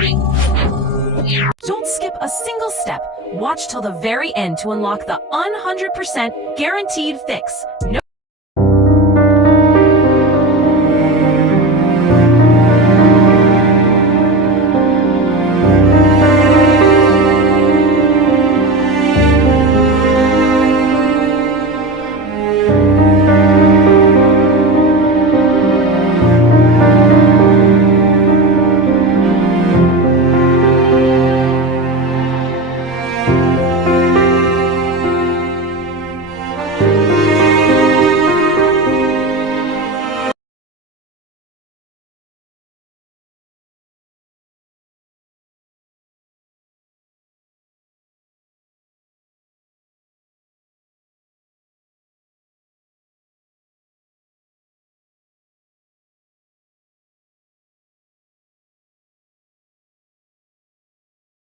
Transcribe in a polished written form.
Don't skip a single step. Watch till the very end to unlock the 100% guaranteed fix. No